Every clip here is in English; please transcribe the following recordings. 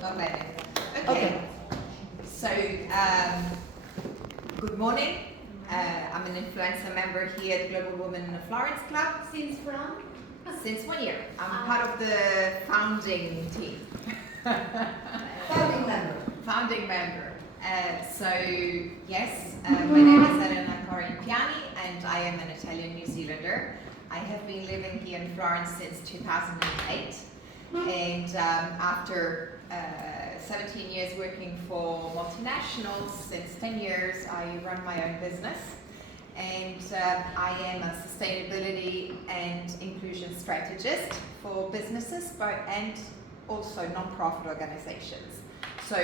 Va bene. Okay. So, good morning. I'm an influencer member here at Global Women in the Florence Club. Since from? Since 1 year. I'm part of the founding team. Founding member. Founding member. So, yes, my name is ELENA Piani and I am an Italian New Zealander. I have been living here in Florence since 2008. And after 17 years working for multinationals, since 10 years I run my own business. And I am a sustainability and inclusion strategist for businesses and also non-profit organizations. So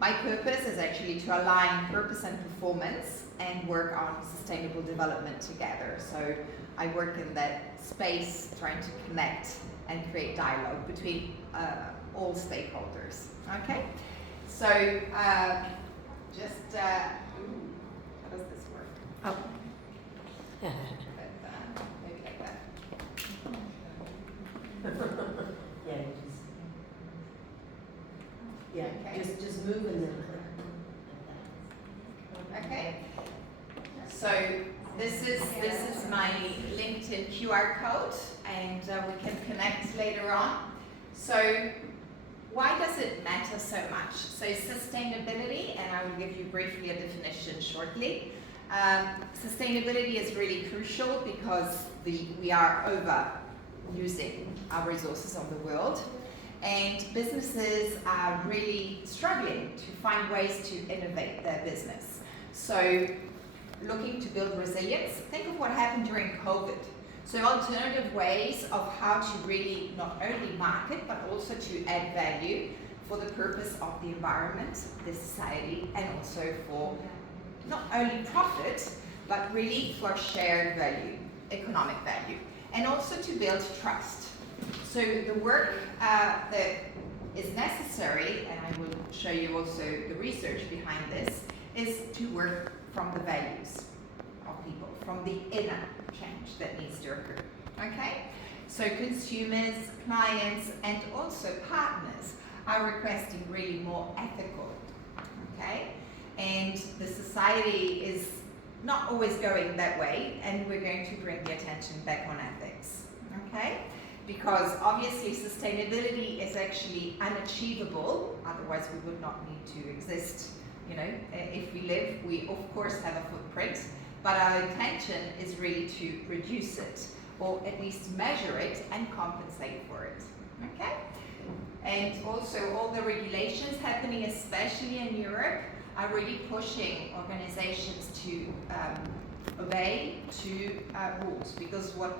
my purpose is actually to align purpose and performance and work on sustainable development together. So I work in that space trying to connect and create dialogue between all stakeholders. Okay? So just, how does this work? Oh. Maybe like that. Okay. Just move and then Okay. So this is my LinkedIn QR code, and we can connect later on. So why does it matter so much? So sustainability, and I will give you briefly a definition shortly. Sustainability is really crucial because we are overusing our resources of the world, and businesses are really struggling to find ways to innovate their business. So looking to build resilience, think of what happened during COVID. So alternative ways of how to really not only market, but also to add value for the purpose of the environment, the society, and also for not only profit, but really for shared value, economic value, and also to build trust. So the work that is necessary, and I will show you also the research behind this, is to work from the values of people, from the inner change that needs to occur. Okay? So consumers, clients, and also partners are requesting really more ethical. Okay? And the society is not always going that way, and we're going to bring the attention back on ethics. Okay? Because obviously sustainability is actually unachievable, otherwise we would not need to exist. You know, if we live, we of course have a footprint, but our intention is really to reduce it, or at least measure it and compensate for it. Okay? And also all the regulations happening, especially in Europe, are really pushing organizations to obey to rules, because what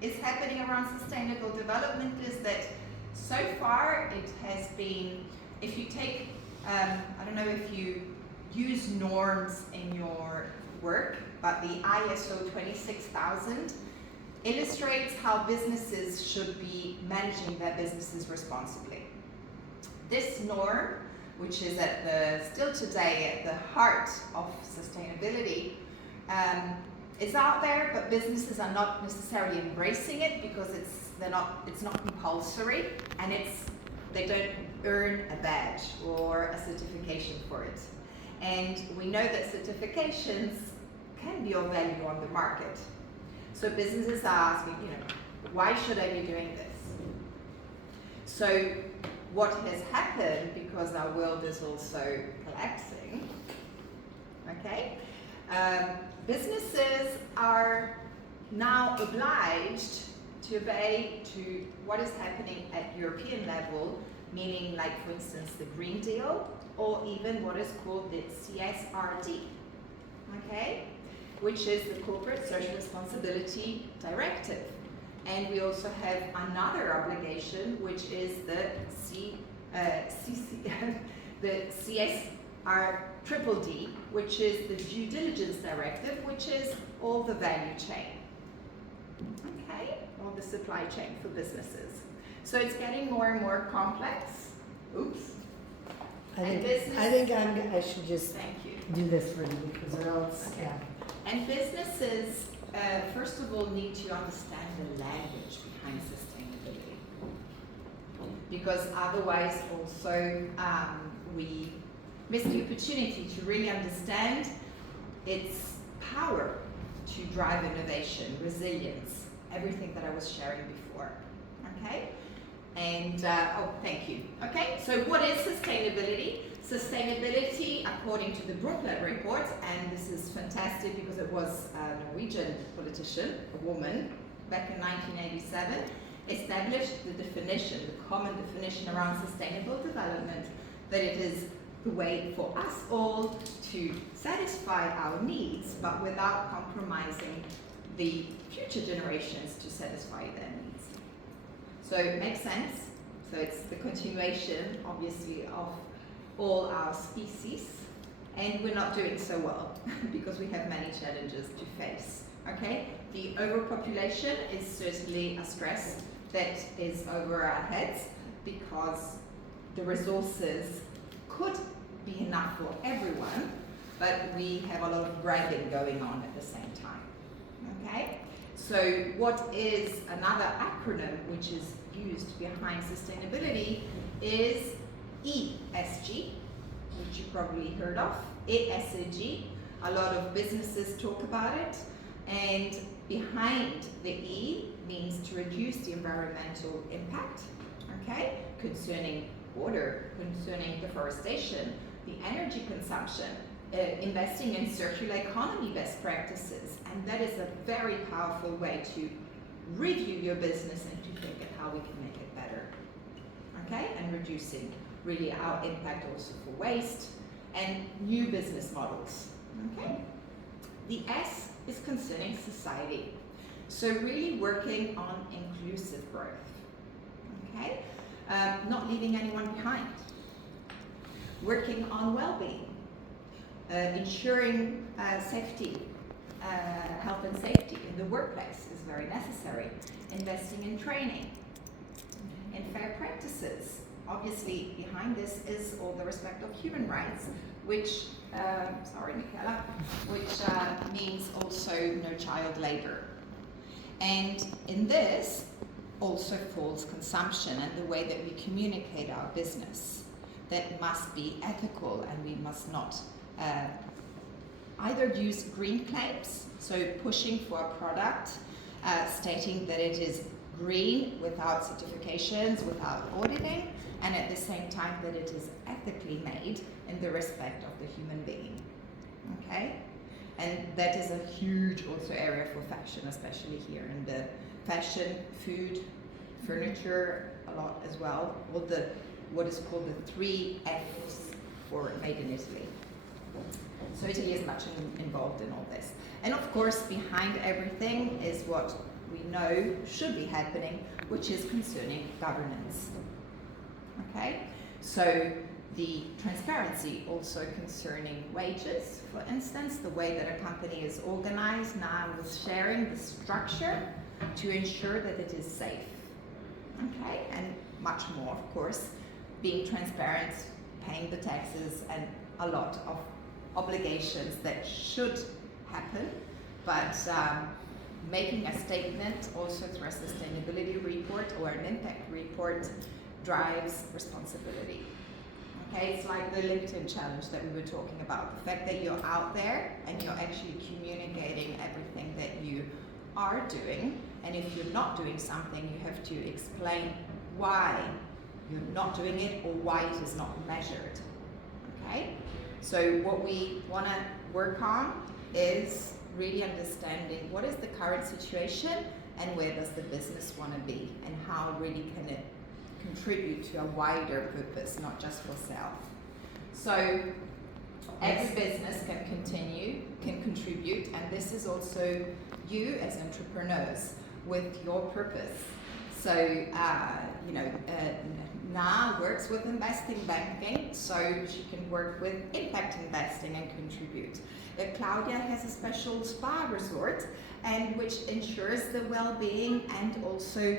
is happening around sustainable development is that so far it has been, if you take, I don't know if you use norms in your work, but the ISO 26000 illustrates how businesses should be managing their businesses responsibly. This norm, which is still today at the heart of sustainability, is out there, but businesses are not necessarily embracing it because it's not compulsory, and they don't earn a badge or a certification for it. And we know that certifications can be of value on the market. So businesses are asking, why should I be doing this? So what has happened, because our world is also collapsing, okay? Businesses are now obliged to obey to what is happening at European level, meaning like, for instance, the Green Deal, or even what is called the CSRD, okay? Which is the Corporate Social Responsibility Directive. And we also have another obligation, which is the CSRDDD, which is the Due Diligence Directive, which is all the value chain, okay? All the supply chain for businesses. So it's getting more and more complex. Oops. I should just Thank you. do this for you, because or else, Okay. And businesses, first of all, need to understand the language behind sustainability. because otherwise also we miss the opportunity to really understand its power to drive innovation, resilience, everything that I was sharing before, okay? And, oh, thank you. Okay, so what is sustainability? Sustainability, according to the Brundtland report, and this is fantastic because it was a Norwegian politician, a woman, back in 1987, established the definition, the common definition around sustainable development, that it is the way for us all to satisfy our needs, but without compromising the future generations to satisfy their needs. So it makes sense. So it's the continuation, obviously, of all our species, and we're not doing so well because we have many challenges to face. Okay, the overpopulation is certainly a stress that is over our heads because the resources could be enough for everyone, but we have a lot of bragging going on at the same time. Okay, so what is another acronym which is used behind sustainability is ESG, which you probably heard of, ESG. A lot of businesses talk about it, and behind the E means to reduce the environmental impact, okay, concerning water, concerning deforestation, the energy consumption, investing in circular economy best practices, and that is a very powerful way to review your business and to think at how we can make it better, okay, and reducing really our impact also for waste and new business models, okay. The S is concerning society, so really working on inclusive growth, okay, not leaving anyone behind, working on well-being, ensuring safety, health and safety in the workplace is very necessary, investing in training, and fair practices. Obviously, behind this is all the respect of human rights, which, sorry Michaela, which means also no child labor. And in this also falls consumption and the way that we communicate our business. That must be ethical, and we must not either use green claims, so pushing for a product, stating that it is green without certifications, without auditing, and at the same time that it is ethically made in the respect of the human being, okay? And that is a huge also area for fashion, especially here in the fashion, food, furniture, a lot as well, all the what is called the 3 F's for made in Italy. So Italy is much involved in all this. And of course, behind everything is what we know should be happening, which is concerning governance. Okay, so the transparency also concerning wages, for instance, the way that a company is organized now with sharing the structure to ensure that it is safe. Okay, and much more, of course, being transparent, paying the taxes, and a lot of obligations that should happen, but making a statement also through a sustainability report or an impact report drives responsibility. Okay, it's like the LinkedIn challenge that we were talking about. The fact that you're out there and you're actually communicating everything that you are doing, and if you're not doing something, you have to explain why you're not doing it or why it is not measured. Okay, so what we want to work on is really understanding what is the current situation and where does the business want to be, and how really can it contribute to a wider purpose, not just for self. So every business can contribute, and this is also you as entrepreneurs with your purpose. So Na works with investing banking, so she can work with impact investing and contribute. Claudia has a special spa resort, and which ensures the well-being and also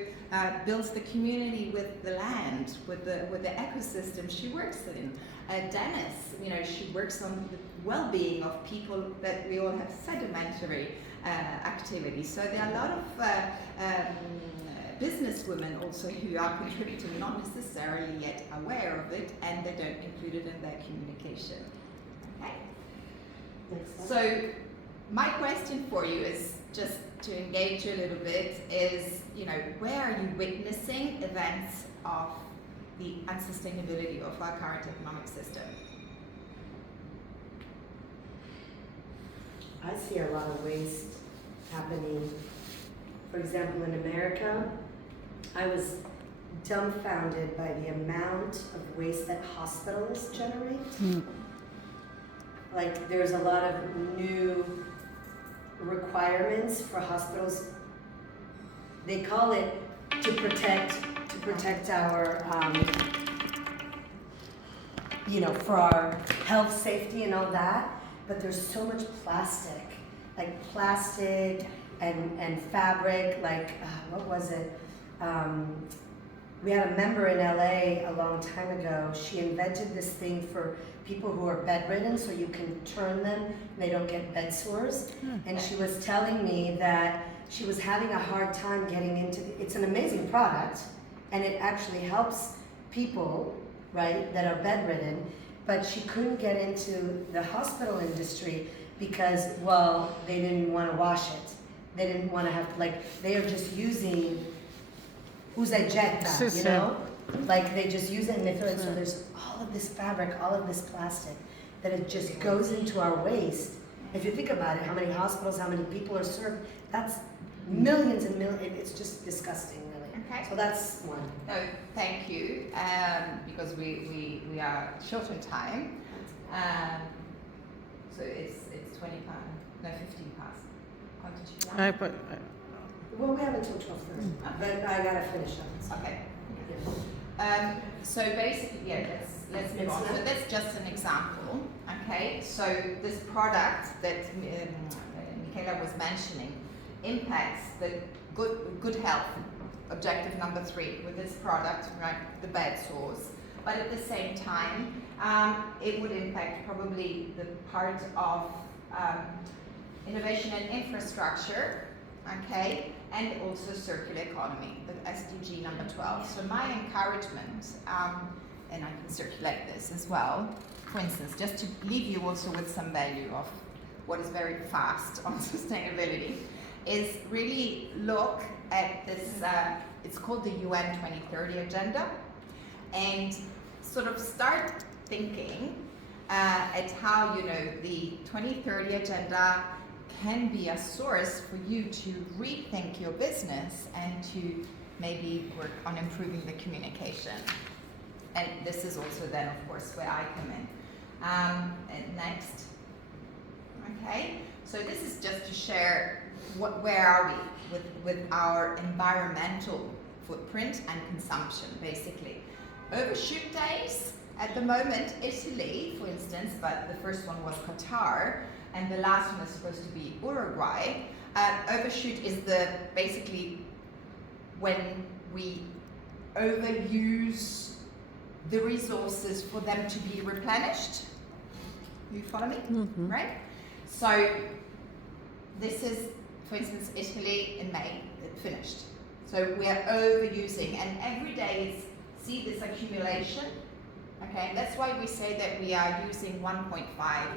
builds the community with the land, with the ecosystem she works in. Dennis, she works on the well-being of people that we all have sedimentary activities. So there are a lot of businesswomen also who are contributing, not necessarily yet aware of it, and they don't include it in their communication. Okay? So my question for you is, just to engage you a little bit, is, where are you witnessing events of the unsustainability of our current economic system? I see a lot of waste happening. For example, in America, I was dumbfounded by the amount of waste that hospitals generate. Like, there's a lot of new requirements for hospitals. They call it to protect our, for our health, safety, and all that. But there's so much plastic, and fabric, what was it? We had a member in LA a long time ago. She invented this thing for people who are bedridden, so you can turn them and they don't get bed sores. And she was telling me that she was having a hard time getting into it's an amazing product, and it actually helps people, right, that are bedridden, but she couldn't get into the hospital industry because, well, they didn't want to wash it. They didn't want to have, they are just using usa jetta, they just use it and they throw it. So there's all of this fabric, all of this plastic, that it just goes into our waste. If you think about it, how many hospitals, how many people are served, that's millions and millions. It's just disgusting, really. Okay. So that's one. No, thank you, because we are short on time. So it's 20 past, no, 15 past. Well, we have until 12:30, but I gotta finish up. Okay. So basically, let's move on. So that's just an example. Okay. So this product that Michaela was mentioning impacts the good health. Objective number 3 with this product, right? The bed sores. But at the same time, it would impact probably the part of innovation and infrastructure, okay, and also circular economy, the SDG number 12. So my encouragement, and I can circulate this as well, for instance, just to leave you also with some value of what is very fast on sustainability, is really look at this, it's called the UN 2030 Agenda, and sort of start thinking at how, the 2030 Agenda can be a source for you to rethink your business and to maybe work on improving the communication. And this is also then, of course, where I come in. And next. Okay, so this is just to share where are we with our environmental footprint and consumption, basically. Overshoot days, at the moment, Italy, for instance, but the first one was Qatar, and the last one is supposed to be Uruguay. Overshoot is basically when we overuse the resources for them to be replenished. You follow me? Mm-hmm. Right? So this is, for instance, Italy in May, it finished. So we are overusing, and every day see this accumulation. Okay, and that's why we say that we are using 1.5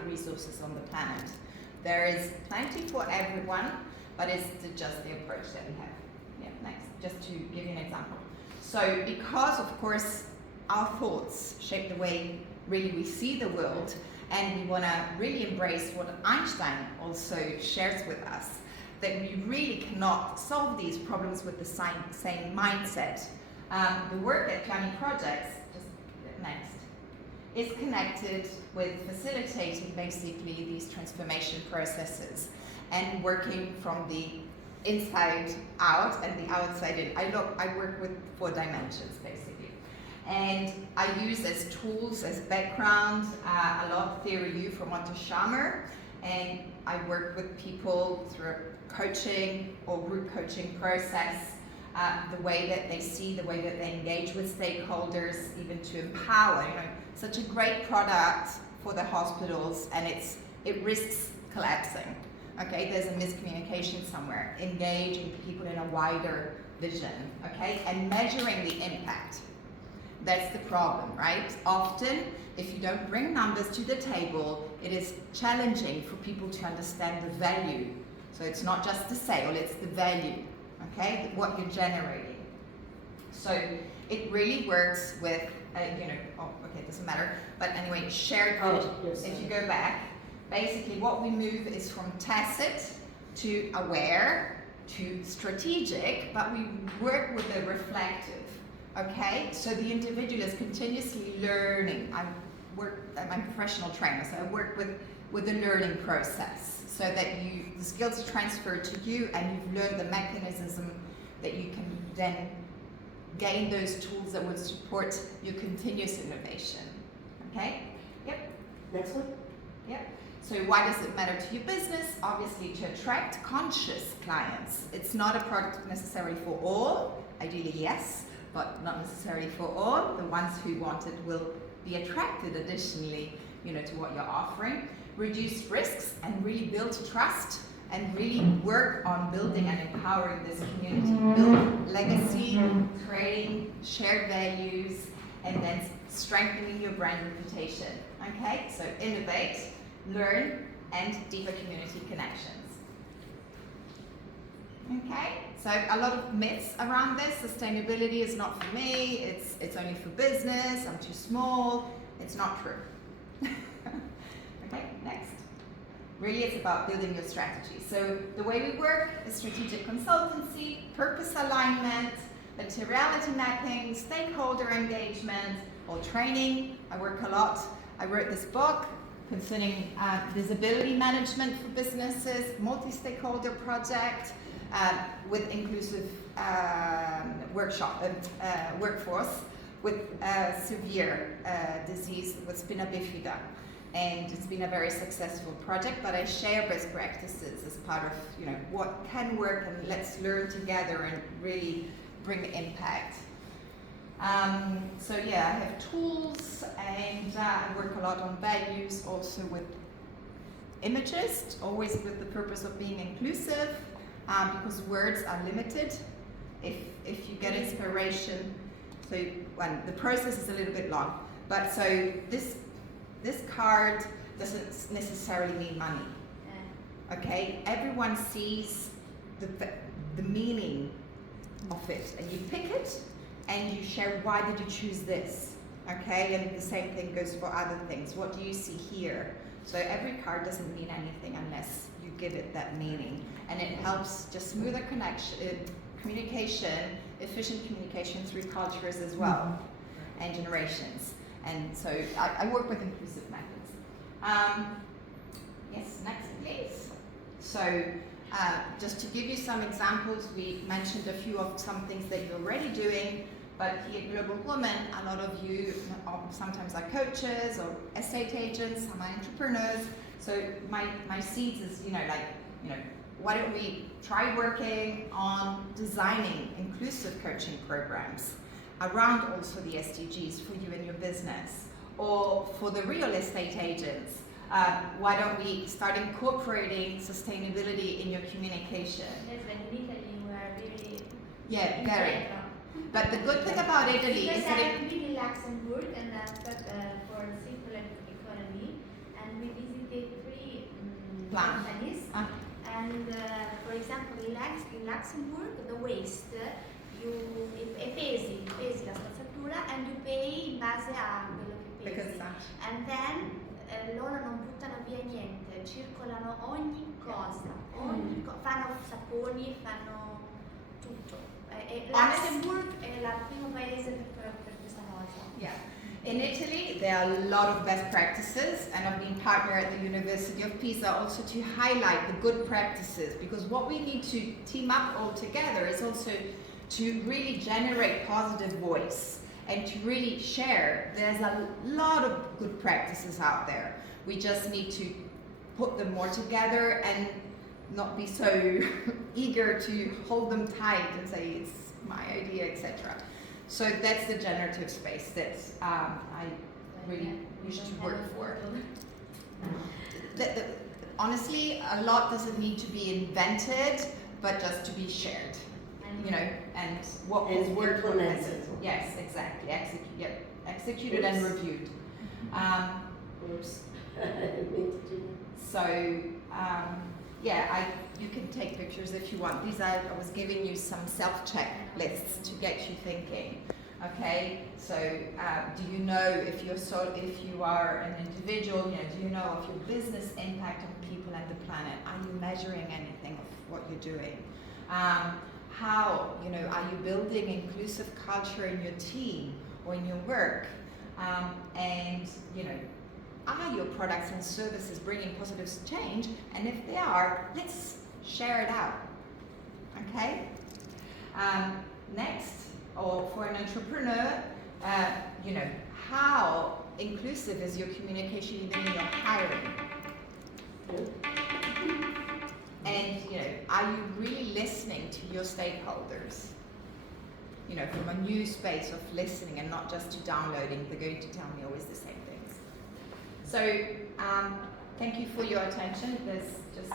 resources on the planet. There is plenty for everyone, but it's just the approach that we have. Yeah, next, just to give you an example. So because, of course, our thoughts shape the way really we see the world, and we want to really embrace what Einstein also shares with us, that we really cannot solve these problems with the same mindset. The work at Piani Projects, just next, is connected with facilitating basically these transformation processes and working from the inside out and the outside in. I work with 4 dimensions basically. And I use as tools, as background, a lot of theory U from Otto Scharmer, and I work with people through coaching or group coaching process, the way that they see, the way that they engage with stakeholders, even to empower. Such a great product for the hospitals, and it risks collapsing. Okay, there's a miscommunication somewhere. Engaging people in a wider vision, okay, and measuring the impact. That's the problem, right? Often, if you don't bring numbers to the table, it is challenging for people to understand the value. So it's not just the sale, it's the value, okay, what you're generating. So it really works with, it doesn't matter, but anyway, shared vision. Yes. If you go back, basically what we move is from tacit to aware to strategic, but we work with the reflective. Okay, so the individual is continuously learning. I'm a professional trainer, so I work with the learning process so that the skills are transferred to you and you've learned the mechanism that you can then gain those tools that would support your continuous innovation. Okay? Yep. Next one. Yep. So why does it matter to your business? Obviously to attract conscious clients. It's not a product necessarily for all, ideally yes, but not necessarily for all. The ones who want it will be attracted additionally, to what you're offering. Reduce risks and really build trust and really work on building and empowering this community. Build legacy, creating shared values, and then strengthening your brand reputation. Okay, so innovate, learn, and deeper community connections. Okay, so a lot of myths around this. Sustainability is not for me, it's only for business, I'm too small. It's not true. Okay, next. Really it's about building your strategy. So the way we work is strategic consultancy, purpose alignment, materiality mapping, stakeholder engagement, or training. I work a lot. I wrote this book concerning visibility management for businesses, multi-stakeholder project, with inclusive workforce with severe disease with spina bifida. And it's been a very successful project, but I share best practices as part of what can work, and let's learn together and really bring impact. So yeah, I have tools, and I work a lot on values, also with images, always with the purpose of being inclusive, because words are limited. If you get inspiration, so the process is a little bit long, but so this card doesn't necessarily mean money. Okay, everyone sees the meaning of it, and you pick it and you share why did you choose this. Okay, and the same thing goes for other things. What do you see here? So every card doesn't mean anything unless you give it that meaning, and it helps just smoother communication, efficient communication through cultures as well, and generations. And so I work with inclusive methods. Yes, next please. So just to give you some examples, we mentioned a few of some things that you're already doing, but here at Global Women, a lot of you sometimes are coaches or estate agents, some are entrepreneurs. So my seeds is, why don't we try working on designing inclusive coaching programs around also the SDGs for you and your business, or for the real estate agents. Why don't we start incorporating sustainability in your communication? Yes, like in Italy we are very... Yeah, very. But the good thing about Italy is that I have been in Luxembourg and for circular economy, and we visited 3 companies. And for example, in Luxembourg, the waste, pesi la spazzatura and you pay in base a quello che pesi. And then loro non buttano via niente, circolano ogni cosa, fanno saponi, fanno tutto. Luxembourg è il primo paese per questa cosa. Yeah. In Italy, there are a lot of best practices, and I've been partner at the University of Pisa also to highlight the good practices, because what we need to team up all together is also to really generate positive voice and to really share. There's a lot of good practices out there. We just need to put them more together and not be so eager to hold them tight and say it's my idea, etc. So that's the generative space that I really wish to work for. Honestly, a lot doesn't need to be invented, but just to be shared. and what And was worked, what implemented. hasn't. Yes, exactly. Executed and reviewed. Oops. I didn't mean to do So you can take pictures if you want. I was giving you some self-check lists to get you thinking. Okay, so do you know if you are an individual? Do you know of your business impact on people and the planet? Are you measuring anything of what you're doing? How are you building inclusive culture in your team or in your work? And are your products and services bringing positive change? And if they are, let's share it out. Okay. Next. Or for an entrepreneur, how inclusive is your communication even in your hiring? And are you really listening to your stakeholders? From a new space of listening and not just to downloading. They're going to tell me always the same things. So thank you for your attention. There's just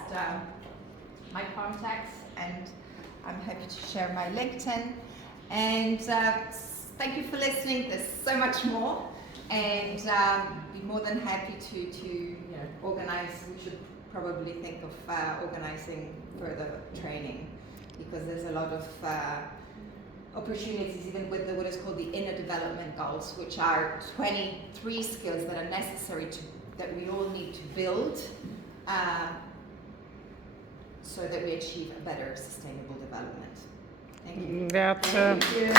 my contacts, and I'm happy to share my LinkedIn. And thank you for listening. There's so much more, and be more than happy to organize. We should probably think of organizing further training, because there's a lot of opportunities, even with what is called the inner development goals, which are 23 skills that are necessary that we all need to build so that we achieve a better sustainable development. Thank you. Grazie. Thank you.